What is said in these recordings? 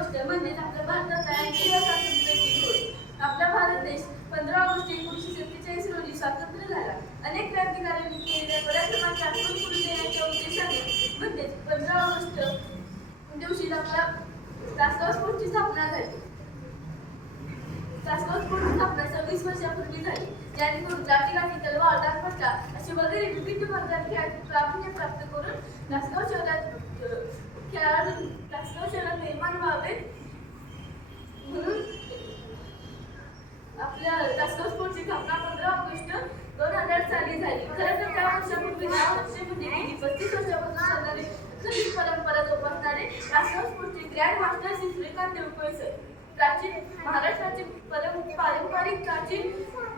August म्हणजेच आपल्या भारताचा 80वा स्वातंत्र्य दिन होय. आपला भारत देश 15 ऑगस्ट 1947 रोजी स्वातंत्र्य झाला. अनेक क्रांतिकारकांनी केलेल्या पराक्रमाची आठवण करून देण्याच्या उद्देशाने म्हणजेच 15 ऑगस्ट दिवशी आपला तासगाव स्फोटची स्थापना झाली. तासगाव स्फोटची स्थापना 26 वर्षापूर्वी झाली. ज्यानेकरून लाठीकाठी तलवार दांडपट्टा असे वगैरे विविध प्रकारचे प्रावीण्य प्राप्त करून तासगाव शहरात निर्माण व्हावे म्हणून आपल्या तासगाव स्फोटची स्थापना 15 ऑगस्ट 2000 साली झाली. खरं तर त्या वर्षापूर्वी 10 वर्षे म्हणजे 35 वर्षापासून चालणारे खरी परंपरा जोपासणारे तासगाव स्फोटचे grand master Shri Shrikant Devkule sir प्राचीन महाराष्ट्राची पारंपरिक प्राचीन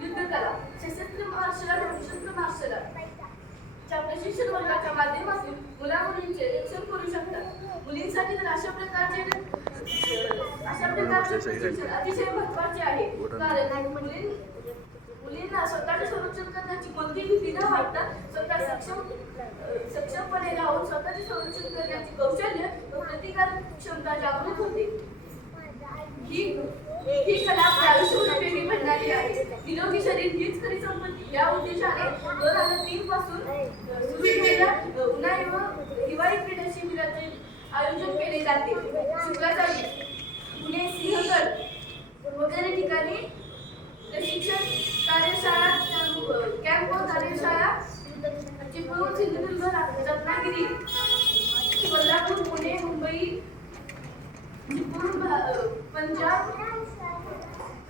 युद्धकला सशस्त्र मार्शल च्या प्रशिक्षण वर्गाच्या माध्यमातून मुलामुलींचे रक्षण करू शकतात. मुलींसाठी तर अशा प्रकारचे प्रशिक्षण अतिशय महत्त्वाचे आहे. कारण मुलींना स्वतःचे संरक्षण करण्याची कोणतीही भीती न वाटता स्वतः सक्षमपणे राहून स्वतःचे संरक्षण करण्याची कौशल्य व प्रतिकार क्षमता जागृत होते. ही कला आपल्या आयुष्यात उपयोगी पडणारी आहे. निरोगी शरीर हीच खरी संपत्ती या उद्देशाने 2003 पासून सुरू केलेल्या उन्हाळी व हिवाळी क्रीडा शिबिराचे आयोजन केले जाते. शुक्राचार्य पुणे सिंहगड वगैरे ठिकाणी प्रशिक्षण कार्यशाळा कॅम्प व कार्यशाळा चिपळूण सिंधुदुर्ग रत्नागिरी कोल्हापूर पुणे मुंबई पंजाब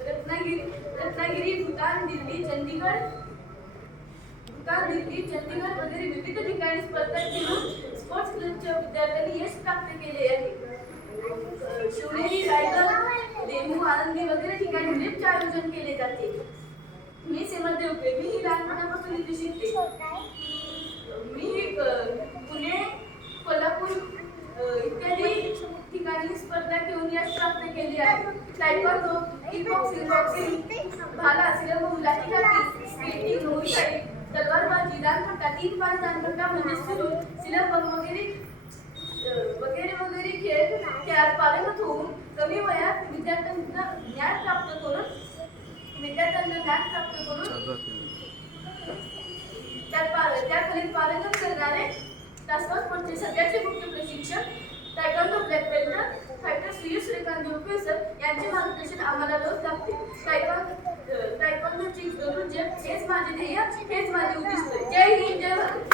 रत्नागिरी भूतान दिल्ली चंदीगड वगैरे विविध ठिकाणी स्पर्धा घेऊन स्पोर्ट्स क्लबच्या विद्यार्थ्यांनी यश प्राप्त केले आहे. शिवनेरी रायगड देहू आनंदी वगैरे ठिकाणी नृत्य आयोजन केले जाते. मी सेमध्ये उपयोग मी ही लहानपणापासून इथे शिकते. मी पुणे कोल्हापूर इत्यादी ठिकाणी स्पर्धा घेऊन यश प्राप्त केले आहे. तायक्वांदो, किकबॉक्सिंग, भाला, सिलंब, लाठीकाठी, स्केटिंग, नोईशाळी, तलवारबाजी, दांडपट्टा, 3 पास दांडपट्टा म्हणजे सिलंब वगैरे खेळात पारंगत होऊन कमी वयात विद्यार्थ्यांना ज्ञान प्राप्त करून त्या कलेत पारंगत करणारे तासगाव स्पोर्टचे सध्याचे मुख्य प्रशिक्षक taekwondo black belt fighter Shri Shrikant Devkule sir यांचे मार्गदर्शन आम्हाला रोज लागते. तायक्वांदोची गुरुजी हेच माझे ध्येय, हेच माझे उद्दिष्ट. जय हिंद, जय भारत.